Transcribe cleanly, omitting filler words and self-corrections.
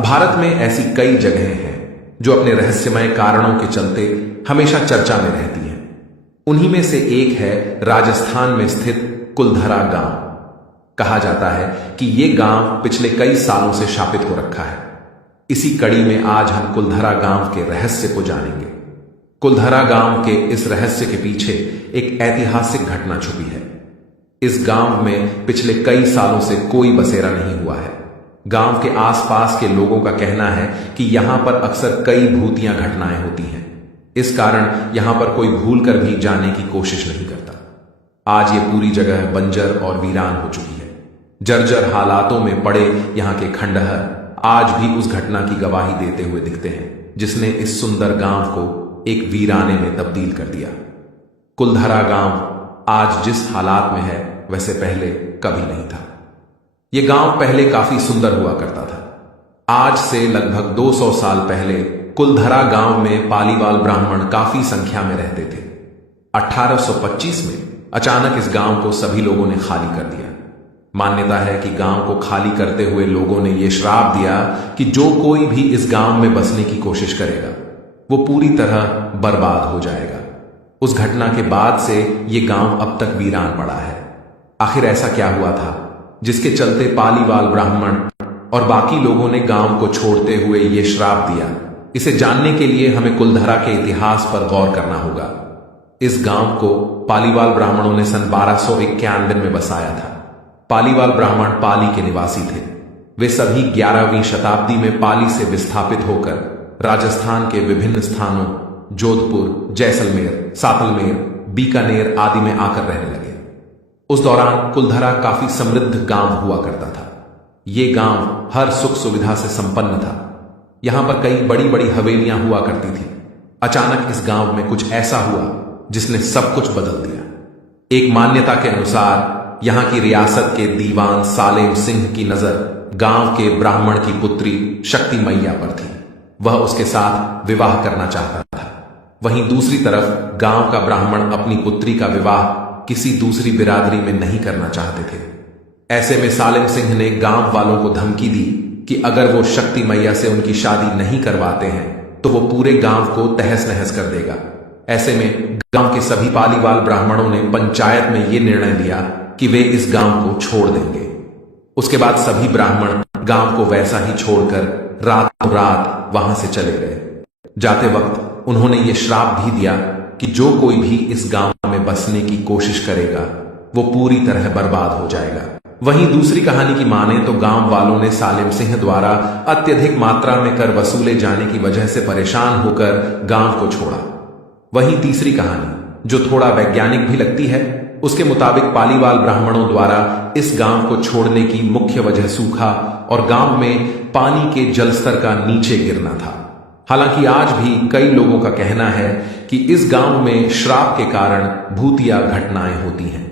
भारत में ऐसी कई जगहें हैं जो अपने रहस्यमय कारणों के चलते हमेशा चर्चा में रहती हैं। उन्हीं में से एक है राजस्थान में स्थित कुलधरा गांव। कहा जाता है कि यह गांव पिछले कई सालों से शापित हो रखा है। इसी कड़ी में आज हम कुलधरा गांव के रहस्य को जानेंगे। कुलधरा गांव के इस रहस्य के पीछे एक ऐतिहासिक घटना छुपी है। इस गांव में पिछले कई सालों से कोई बसेरा नहीं हुआ है। गांव के आसपास के लोगों का कहना है कि यहां पर अक्सर कई भूतियां घटनाएं होती हैं। इस कारण यहां पर कोई भूल कर भी जाने की कोशिश नहीं करता। आज ये पूरी जगह बंजर और वीरान हो चुकी है। जर्जर हालातों में पड़े यहां के खंडहर आज भी उस घटना की गवाही देते हुए दिखते हैं जिसने इस सुंदर गांव को एक वीराने में तब्दील कर दिया। कुलधरा गांव आज जिस हालात में है वैसे पहले कभी नहीं था। यह गांव पहले काफी सुंदर हुआ करता था। आज से लगभग 200 साल पहले कुलधरा गांव में पालीवाल ब्राह्मण काफी संख्या में रहते थे। 1825 में अचानक इस गांव को सभी लोगों ने खाली कर दिया। मान्यता है कि गांव को खाली करते हुए लोगों ने यह श्राप दिया कि जो कोई भी इस गांव में बसने की कोशिश करेगा वो पूरी तरह बर्बाद हो जाएगा। उस घटना के बाद से यह गांव अब तक वीरान पड़ा है। आखिर ऐसा क्या हुआ था जिसके चलते पालीवाल ब्राह्मण और बाकी लोगों ने गांव को छोड़ते हुए यह श्राप दिया? इसे जानने के लिए हमें कुलधरा के इतिहास पर गौर करना होगा। इस गांव को पालीवाल ब्राह्मणों ने सन 1291 में बसाया था। पालीवाल ब्राह्मण पाली के निवासी थे। वे सभी 11वीं शताब्दी में पाली से विस्थापित होकर राजस्थान के विभिन्न स्थानों जोधपुर, जैसलमेर, सातलमेर, बीकानेर आदि में आकर रहने लगे। उस दौरान कुलधरा काफी समृद्ध गांव हुआ करता था। यह गांव हर सुख सुविधा से संपन्न था। यहां पर कई बड़ी बड़ी हवेलियां हुआ करती थी। अचानक इस गांव में कुछ ऐसा हुआ जिसने सब कुछ बदल दिया। एक मान्यता के अनुसार यहां की रियासत के दीवान सालेम सिंह की नजर गांव के ब्राह्मण की पुत्री शक्ति मैया पर थी। वह उसके साथ विवाह करना चाहता था। वहीं दूसरी तरफ गांव का ब्राह्मण अपनी पुत्री का विवाह किसी दूसरी बिरादरी में नहीं करना चाहते थे। ऐसे में सालेम सिंह ने गांव वालों को धमकी दी कि अगर वो शक्ति मैया से उनकी शादी नहीं करवाते हैं तो वो पूरे गांव को तहस नहस कर देगा। ऐसे में गांव के सभी पालीवाल ब्राह्मणों ने पंचायत में यह निर्णय लिया कि वे इस गांव को छोड़ देंगे। उसके बाद सभी ब्राह्मण गांव को वैसा ही छोड़कर रातों रात वहां से चले गए। जाते वक्त उन्होंने ये श्राप भी दिया कि जो कोई भी इस गांव में बसने की कोशिश करेगा वो पूरी तरह बर्बाद हो जाएगा। वहीं दूसरी कहानी की माने तो गांव वालों ने सालेम सिंह द्वारा अत्यधिक मात्रा में कर वसूले जाने की वजह से परेशान होकर गांव को छोड़ा। वहीं तीसरी कहानी जो थोड़ा वैज्ञानिक भी लगती है, उसके मुताबिक पालीवाल ब्राह्मणों द्वारा इस गांव को छोड़ने की मुख्य वजह सूखा और गांव में पानी के जलस्तर का नीचे गिरना था। हालांकि आज भी कई लोगों का कहना है कि इस गांव में श्राप के कारण भूतिया घटनाएं होती हैं।